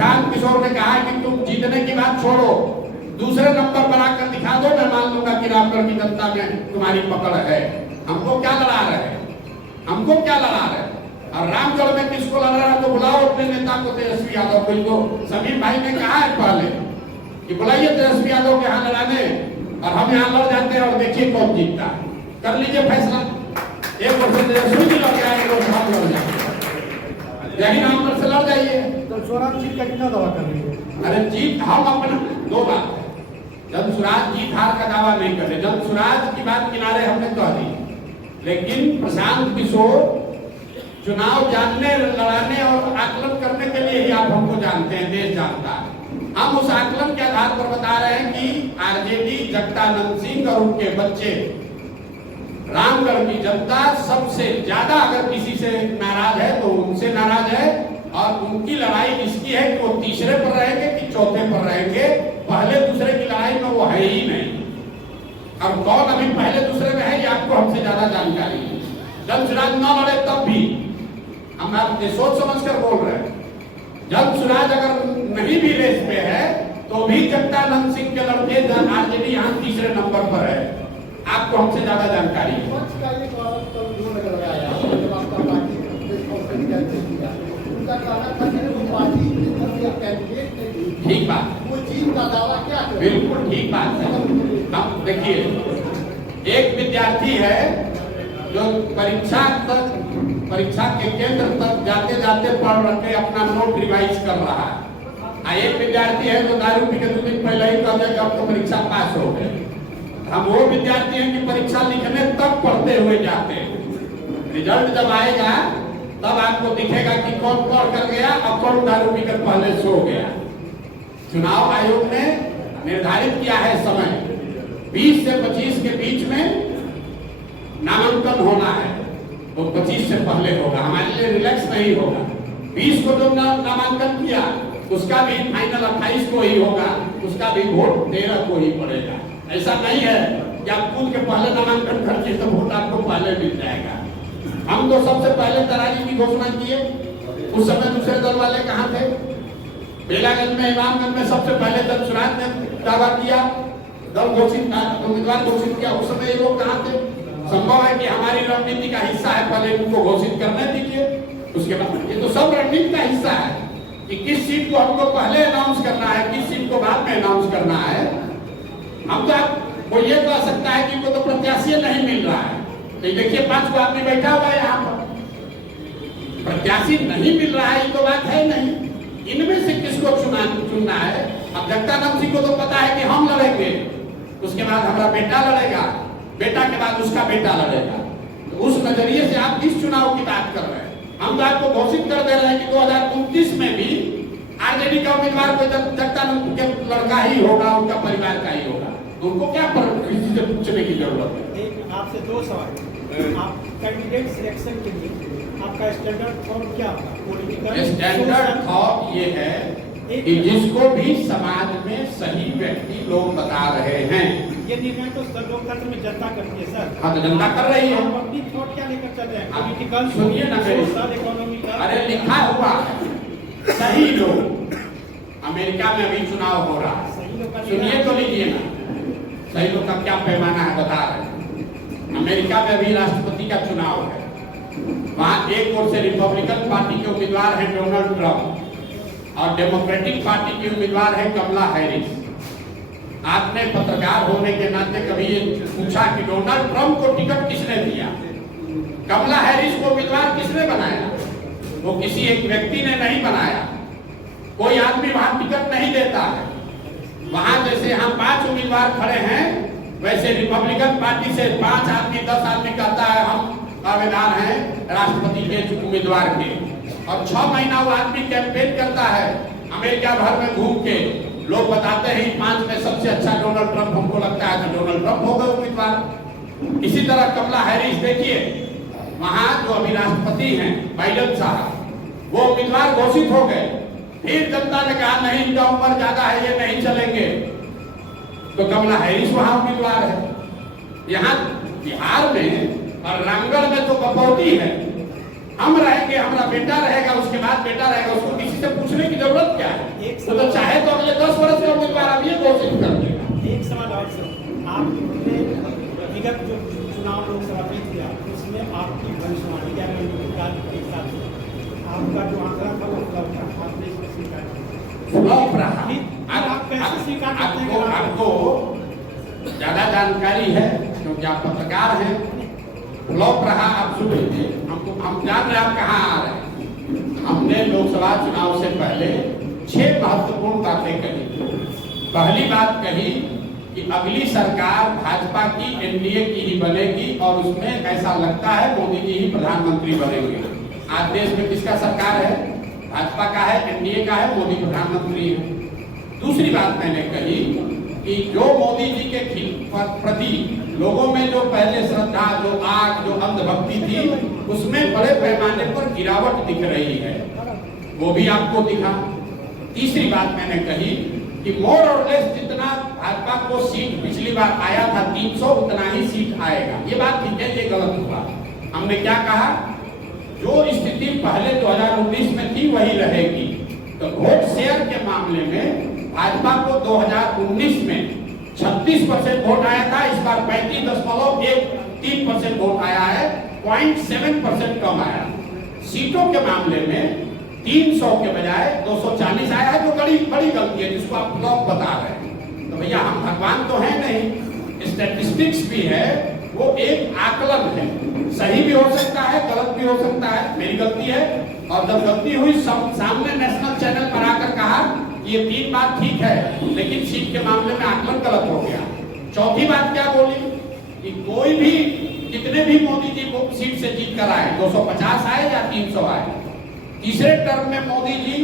प्रशांत किशोर ने कहा कि तुम जीतने की बात छोड़ो, दूसरे नंबर पर आकर दिखा दो, मैं मान लूंगा कि रामगढ़ की जनता में तुम्हारी पकड़ है। हमको क्या लड़ा रहे, हमको क्या लड़ा रहे? और रामगढ़ में किसको लड़ रहा है तो बुलाओ अपने नेता को, तेजस्वी यादव को। तो समीर भाई ने कहा है पहले कि बुलाइए तेजस्वी यादव के यहाँ लड़ाने, और हम यहाँ लड़ जाते हैं और देखिए कौन जीतता है। कर लीजिए फैसला, एक वर्ष तेजस्वी जी लड़ जाए, एक वर्ष हम लड़ जाए, यही रामगढ़ से लड़ जाइए। तो स्वराज जीत का कितना दावा कर रही है? अरे जीत हम अपना दो बात है, जब स्वराज जीत हार का दावा नहीं करे, जब स्वराज की बात किनारे हमने कह दी, लेकिन प्रशांत किशोर चुनाव जानने, लड़ाने और आकलन करने के लिए ही आप हमको जानते हैं, देश जानता है। हम उस आकलन के आधार पर बता रहे हैं कि आरजेडी जगदानंद सिंह और उनके बच्चे, रामगढ़ की जनता सबसे ज्यादा अगर किसी से नाराज है तो उनसे नाराज है, और उनकी लड़ाई इसकी है कि वो तीसरे पर रहेंगे कि चौथे पर रहेंगे, पहले दूसरे की लड़ाई में वो है ही नहीं। अब कौन अभी पहले दूसरे में है ये आपको हमसे ज्यादा जानकारी है। जब स्वराज न लड़े तब भी हम आपने सोच समझ कर बोल रहे हैं, जब स्वराज अगर नहीं भी रेस में है तो भी जगदानंद सिंह के लड़के आरजेडी यहाँ तीसरे नंबर पर है, आपको हमसे ज्यादा जानकारी है। ठीक बात, बिल्कुल ठीक बात है। अब देखिए, एक विद्यार्थी है जो परीक्षा के केंद्र तक जाते जाते पढ़ रखे अपना नोट रिवाइज कर रहा है, एक विद्यार्थी है जो दारू पी के 2 दिन पहले ही कह दिया कि अब तो परीक्षा पास हो गए। हम वो विद्यार्थी हैं कि परीक्षा लिखने तक पढ़ते हुए जाते हैं, रिजल्ट जब आएगा तब आपको दिखेगा कि कौन पढ़ कर गया और कौन दारू पीकर पहले सो गया। चुनाव आयोग ने निर्धारित किया है समय, 20 से 25 के बीच में नामांकन होना है, तो 25 से पहले होगा, हमारे लिए रिलैक्स नहीं होगा। 20 को जो नामांकन किया उसका भी फाइनल 28 को ही होगा, उसका भी वोट 13 को ही पड़ेगा। ऐसा नहीं है कि आप खुद के पहले नामांकन करके तो वोट आपको पहले मिल जाएगा। हम तो सबसे पहले तराजी की घोषणा किए, उस समय दूसरे दल वाले कहाँ थे? बेलागंज में, इमामगंज में सबसे पहले दल स्वराज ने दावा किया, दल घोषित उम्मीदवार घोषित किया, उस समय ये लोग कहाँ थे? संभव है कि हमारी रणनीति का हिस्सा है, पहले उनको घोषित करने दीजिए, उसके बाद ये तो सब रणनीति का हिस्सा है कि किस सीट को हमको पहले अनाउंस करना है, किस सीट को बाद में अनाउंस करना है। हम तो आपको ये कह सकता है कि इनको तो प्रत्याशी नहीं मिल रहा है, तो देखिए 5 को आदमी बैठा हुआ है यहाँ पर, प्रत्याशी नहीं मिल रहा है, ये तो बात है नहीं। इनमें से किसको चुनना है? अब जगदानंद सिंह को तो पता है कि हम लड़ेंगे, उसके बाद हमारा बेटा लड़ेगा, बेटा के बाद उसका बेटा लड़ेगा, तो उस नजरिए से आप किस चुनाव की बात कर रहे हैं? हम तो आपको घोषित कर दे रहे हैं कि 2029 में भी आरजेडी का उम्मीदवार कोई जगदानंद के लड़का ही होगा, उनका परिवार का ही होगा, उनको क्या किसी से पूछने की जरूरत है? आपसे 2 सवाल, आप कैंडिडेट सिलेक्शन के लिए आपका स्टैंडर्ड थॉट क्या होगा? पॉलिटिकल स्टैंडर्ड थॉट ये है कि जिसको भी समाज में सही व्यक्ति लोग बता रहे हैं, ये निर्णय तो लोकतंत्र में जनता करती है सर। हाँ तो जनता कर रही है, अपनी थॉट क्या लेकर चल रहे हैं? पॉलिटिकल, सुनिए ना मेरी, इकोनॉमिकल, अरे लिखा हुआ सही लोग, अमेरिका में अभी चुनाव हो रहा है, सुनिए तो लीजिए ना, सही लोग का क्या पैमाना है बता रहे हैं। अमेरिका में अभी राष्ट्रपति का चुनाव है, वहां एक ओर से रिपब्लिकन पार्टी के उम्मीदवार है डोनाल्ड ट्रंप और डेमोक्रेटिक पार्टी की उम्मीदवार है कमला हैरिस। आपने पत्रकार होने के नाते कभी ये पूछा कि डोनाल्ड ट्रंप को टिकट किसने दिया, कमला हैरिस को उम्मीदवार किसने बनाया? वो किसी एक व्यक्ति ने नहीं बनाया, कोई आदमी वहां टिकट नहीं देता है। वहां जैसे हम 5 उम्मीदवार खड़े हैं, वैसे रिपब्लिकन पार्टी से 5 आदमी 10 आदमी कहता है हम दावेदार हैं राष्ट्रपति के उम्मीदवार के, और 6 महीना वो आदमी कैंपेन करता है अमेरिका भर में घूम के। लोग बताते हैं 5 में सबसे अच्छा डोनाल्ड ट्रंप हमको लगता है, तो डोनाल्ड ट्रंप होगा उम्मीदवार। इसी तरह कमला हैरिस देखिए, वहां जो अभी राष्ट्रपति हैं बाइडेन साहब, वो उम्मीदवार घोषित हो गए, फिर जनता ने कहा नहीं इनका उम्र ज्यादा है, ये नहीं चलेंगे, तो कमला हैरिस वहां उम्मीदवार है। यहाँ बिहार में और रामगढ़ में तो कपौती है, हम रहेंगे, हमारा बेटा रहेगा, उसके बाद बेटा रहेगा, उसको किसी से पूछने की जरूरत क्या है? एक तो चाहे तो अगले 10 वर्ष का उम्मीदवार आप ये घोषित कर देगा। एक सवाल और सर, आपने विगत जो चुनाव लोकसभा में किया उसमें आपकी भविष्यवाणी या के साथ आपका जो आंकड़ा था वो फ्लॉप था, आपने इसको स्वीकार किया। फ्लॉप रहा। आप कैसे स्वीकार करते हैं? आपको ज्यादा जानकारी है क्योंकि आप पत्रकार हैं। फ्लॉप रहा, आप सुन लीजिए। हम जान रहे हैं आप कहाँ आ रहे हैं। हमने लोकसभा चुनाव से पहले 6 महत्वपूर्ण बातें कही। पहली बात कही कि अगली सरकार भाजपा की एनडीए की ही बनेगी और उसमें ऐसा लगता है मोदी जी ही प्रधानमंत्री बनेंगे। आज देश में किसका सरकार है? भाजपा का है, एनडीए का है, मोदी प्रधानमंत्री है। दूसरी बात मैंने कही कि जो मोदी जी के प्रति लोगों में जो पहले श्रद्धा, जो आग, जो अंधभक्ति थी, उसमें बड़े पैमाने पर गिरावट दिख रही है, वो भी आपको दिखा। तीसरी बात मैंने कही कि मोर और लेस जितना भाजपा को सीट पिछली बार आया था 300, उतना ही सीट आएगा। ये बात ठीक है, ये गलत हुआ। हमने क्या कहा? जो स्थिति पहले 2019 में थी वही रहेगी। तो वोट शेयर के मामले में भाजपा को 2019 में 36% वोट आया था, इस बार 35.13% वोट आया है, 0.7% कम आया। सीटों के मामले में 300 के बजाय 240 आया है, जो बड़ी गलती है, जिसको आप फ्लॉप बता रहे हैं। तो भैया हम भगवान तो है नहीं, स्टैटिस्टिक्स भी है, वो एक आकलन है। सही भी हो सकता है, गलत भी हो सकता है। मेरी गलती है, और जब गलती हुई सामने नेशनल चैनल पर आकर कहा कि ये 3 बात ठीक है, लेकिन सीट के मामले में आकलन गलत हो गया। चौथी बात क्या बोली कि कोई भी कितने भी मोदी जी को सीट से जीत कर आए, 250 आए या 300 आए, तीसरे टर्म में मोदी जी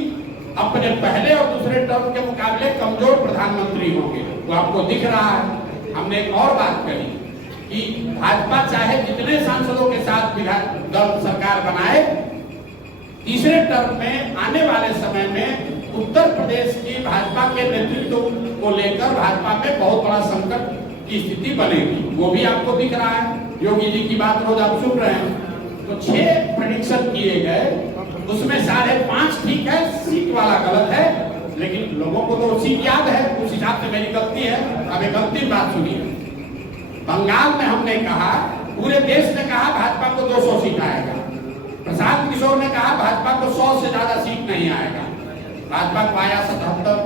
अपने पहले और दूसरे टर्म के मुकाबले कमजोर प्रधानमंत्री होंगे। वो आपको दिख रहा है। हमने एक और बात कही कि भाजपा चाहे जितने सांसदों के साथ दल सरकार बनाए, तीसरे टर्म में आने वाले समय में उत्तर प्रदेश की भाजपा के नेतृत्व को लेकर भाजपा में बहुत बड़ा संकट की स्थिति बनेगी। वो भी आपको दिख रहा है। योगी जी की बात रोज आप सुन रहे हैं। तो 6 प्रेडिक्शन किए गए, उसमें 5.5 ठीक है, सीट वाला गलत है, लेकिन लोगों को तो सीट याद है, उस हिसाब से मेरी गलती है। अब एक अंतिम बात सुनिए। बंगाल में हमने कहा, पूरे देश ने कहा भाजपा को 200 सीट आएगा। प्रशांत किशोर ने कहा भाजपा को 100 से ज्यादा सीट नहीं आएगा। भाजपा को आया 77।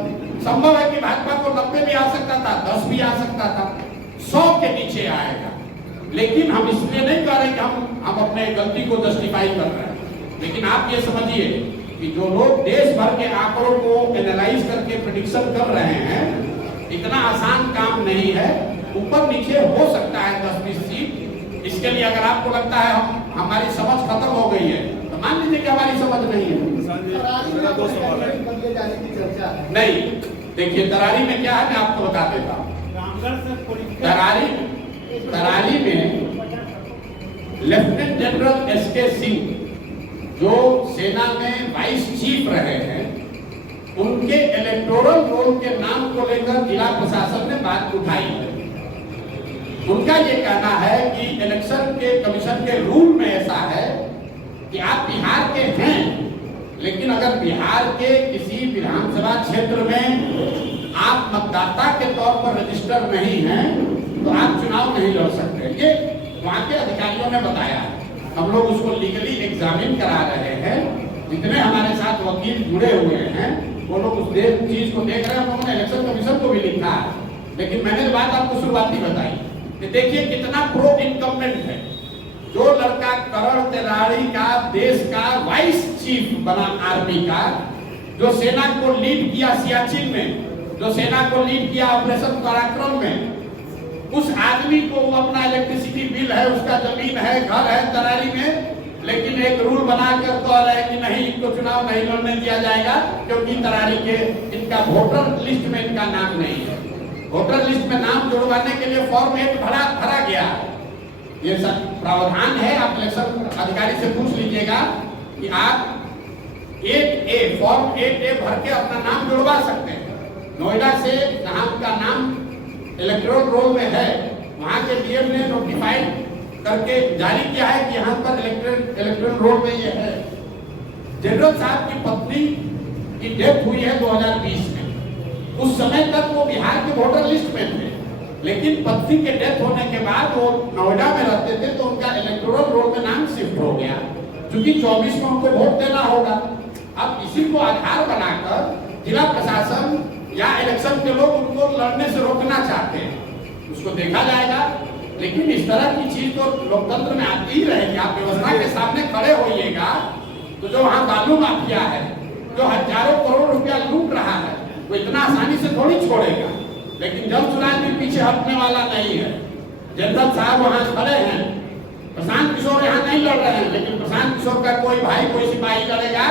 संभव है कि भाजपा को 90 भी आ सकता था, 10 भी आ सकता था, 100 के नीचे आएगा। लेकिन हम इसलिए नहीं कह रहे कि हम अपने गलती को जस्टिफाई कर रहे हैं। लेकिन आप ये समझिए कि जो लोग देश भर के आंकड़ों को एनालाइज करके प्रेडिक्शन कर रहे हैं, इतना आसान काम नहीं है। ऊपर नीचे हो सकता है 10-20 सीट। इसके लिए अगर आपको लगता है हमारी समझ खत्म हो गई है, तो मान लीजिए कि हमारी समझ नहीं है। नहीं, देखिए तरारी में क्या है, मैं आपको बता देता हूँ। तरारी में लेफ्टिनेंट जनरल एसके सिंह, जो सेना में वाइस चीफ रहे हैं, उनके इलेक्टोरल रोल के नाम को लेकर जिला प्रशासन ने बात उठाई है। उनका ये कहना है कि इलेक्शन के कमीशन के रूल में ऐसा है कि आप बिहार के हैं, लेकिन अगर बिहार के किसी विधानसभा क्षेत्र में आप मतदाता के तौर पर रजिस्टर नहीं हैं, तो आप चुनाव नहीं लड़ सकते। ये वहाँ के अधिकारियों ने बताया। हम लोग उसको लीगली एग्जामिन करा रहे हैं। जितने हमारे साथ वकील जुड़े हुए हैं, वो लोग उस चीज को देख रहे हैं। हम लोगों ने इलेक्शन कमीशन को भी लिखा है। लेकिन मैंने बात आपको शुरुआती बताई कि देखिए कितना प्रो इनकम्बेंट है। जो लड़का करण तिवारी का देश का वाइस चीफ बना आर्मी का, जो सेना को लीड किया सियाचिन में, जो सेना को लीड किया ऑपरेशन पराक्रम में, उस आदमी को वो अपना इलेक्ट्रिसिटी बिल है, उसका जमीन है, घर है तरारी में, लेकिन एक रूल बनाकर कह रहे हैं कि नहीं, इनको चुनाव नहीं लड़ने दिया जाएगा क्योंकि तरारी के इनका वोटर लिस्ट में इनका नाम नहीं है। वोटर लिस्ट में नाम जुड़वाने के लिए फॉर्म 8 भरा गया। ये सब प्रावधान है। आप इलेक्शन अधिकारी से पूछ लीजिएगा कि आप 8A फॉर्म 8A भर के अपना नाम जुड़वा सकते हैं। नोएडा से नाम का नाम इलेक्टोरल रोल में है, वहां के डीएम ने नोटिफाइड करके जारी किया है कि यहाँ पर इलेक्टोरल रोल में ये है। जनरल साहब की पत्नी की डेथ हुई है 2020 में। उस समय तक वो बिहार के वोटर लिस्ट में थे, लेकिन पत्नी के डेथ होने के बाद वो नोएडा में रहते थे, तो उनका इलेक्टोरल रोल में नाम शिफ्ट हो गया, क्योंकि 24 में उनको वोट देना होगा। अब इसी को आधार बनाकर जिला प्रशासन या इलेक्शन के लोग उनको लड़ने से रोकना चाहते हैं, उसको देखा जाएगा। लेकिन इस तरह की चीज तो लोकतंत्र में आती ही रहेगी। आप व्यवस्था के सामने खड़े होइएगा तो जो वहाँ बालू माफिया है, जो हजारों करोड़ रुपया लूट रहा है, वो इतना आसानी से थोड़ी छोड़ेगा। लेकिन जल चुनाव के पीछे हटने वाला नहीं है। जनरल साहब वहाँ खड़े हैं, प्रशांत किशोर यहाँ नहीं लड़ रहे हैं, लेकिन प्रशांत किशोर का कोई भाई कोई सिपाही लड़ेगा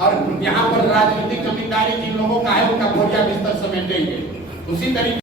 और यहाँ पर राजनीतिक जमींदारी जिन लोगों का है उनका बोरिया बिस्तर समेटेंगे। उसी तरीके